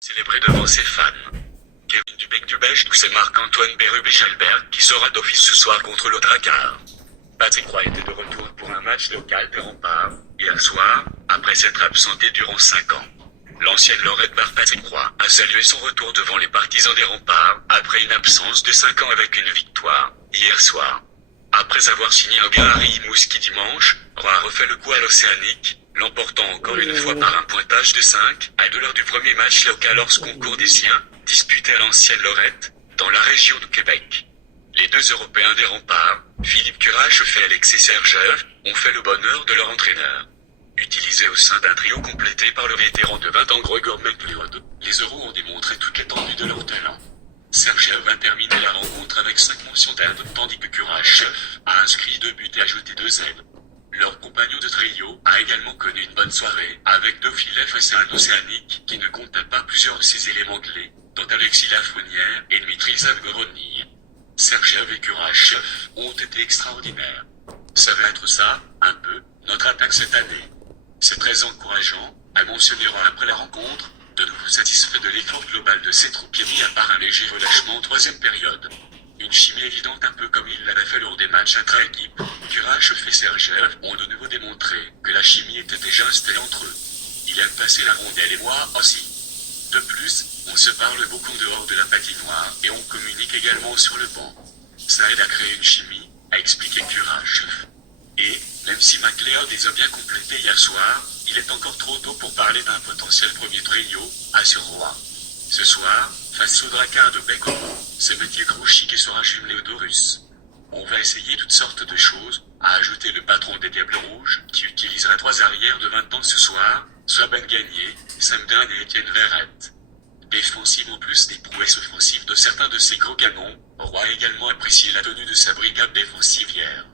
célébré devant ses fans. Kevin Dubé-Dubèche poussait Marc-Antoine Berube-Jalbert qui sera d'office ce soir contre le Drakkar. Patrick Roy était de retour pour un match local des Remparts, hier soir, après s'être absenté durant 5 ans. L'ancienne Lorette Bar Patrick Roy a salué son retour devant les partisans des Remparts, après une absence de 5 ans avec une victoire, hier soir. Après avoir signé un Harry Mouski dimanche, Roy a refait le coup à l'Océanique, l'emportant encore une fois par un pointage de 5 à 2 lors du premier match local hors concours des siens, disputé à l'ancienne Lorette, dans la région du Québec. Les deux Européens des Remparts, Philippe Curache et Alexis Sergev, ont fait le bonheur de leur entraîneur. Utilisés au sein d'un trio complété par le vétéran de 20 ans Gregor McLeod, les Euros ont démontré toute l'étendue de leur talent. Sergev a terminé la rencontre avec 5 mentions d'aide, tandis que Curache a inscrit 2 buts et ajouté 2 aides. Leur compagnon de trio a également connu une bonne soirée, avec 2 filets face à un Océanique qui ne comptait pas plusieurs de ses éléments clés, dont Alexis Lafrenière et Dmitri Zavgoronny. Sergev et Curache ont été extraordinaires. Ça va être ça, un peu, notre attaque cette année. C'est très encourageant, a mentionné Roy après la rencontre, de nouveau satisfait de l'effort global de ses troupes mis à part un léger relâchement en 3e période. Une chimie évidente un peu comme il l'avait fait lors des matchs intra-équipe, Curache et Sergev ont de nouveau démontré que la chimie était déjà installée entre eux. Il aime passer la rondelle et moi aussi. De plus, on se parle beaucoup en dehors de la patinoire et on communique également sur le banc. Ça aide à créer une chimie, a expliqué Curache. Et, même si McLeod les a bien complétés hier soir, il est encore trop tôt pour parler d'un potentiel premier trio, assure Roy. Ce soir, face au Drakkar de Bécomo, c'est Mathieu Grouchy qui sera jumelé au Dorus. On va essayer toutes sortes de choses, a ajouté le patron des Diables Rouges, qui utilisera 3 arrières de 20 ans ce soir, soit Ben Gagné, Sam Dunn et Étienne Verrette. Défensive en plus des prouesses offensives de certains de ces gros canons, Roy a également apprécié la tenue de sa brigade défensive hier.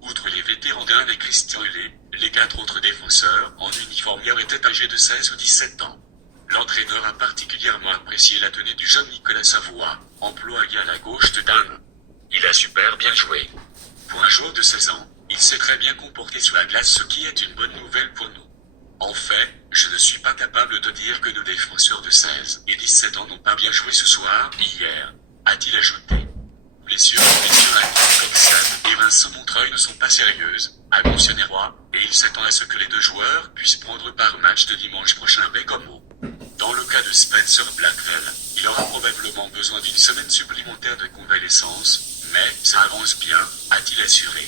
Outre les vétérans d'Inde et Christian Hulé, les 4 autres défenseurs, en uniforme hier étaient âgés de 16 ou 17 ans. L'entraîneur a particulièrement apprécié la tenue du jeune Nicolas Savoie, employé à la gauche de Dan. Il a super bien joué. Pour un joueur de 16 ans, il s'est très bien comporté sur la glace, ce qui est une bonne nouvelle pour nous. En fait, je ne suis pas capable de dire que nos défenseurs de 16 et 17 ans n'ont pas bien joué ce soir, hier, a-t-il ajouté. Blessures comme Sam et Vincent Montreuil ne sont pas sérieuses, a mentionné Roy, et il s'attend à ce que les 2 joueurs puissent prendre part au match de dimanche prochain à Bécomo. Dans le cas de Spencer Blackwell, il aura probablement besoin d'une semaine supplémentaire de convalescence, mais ça avance bien, a-t-il assuré.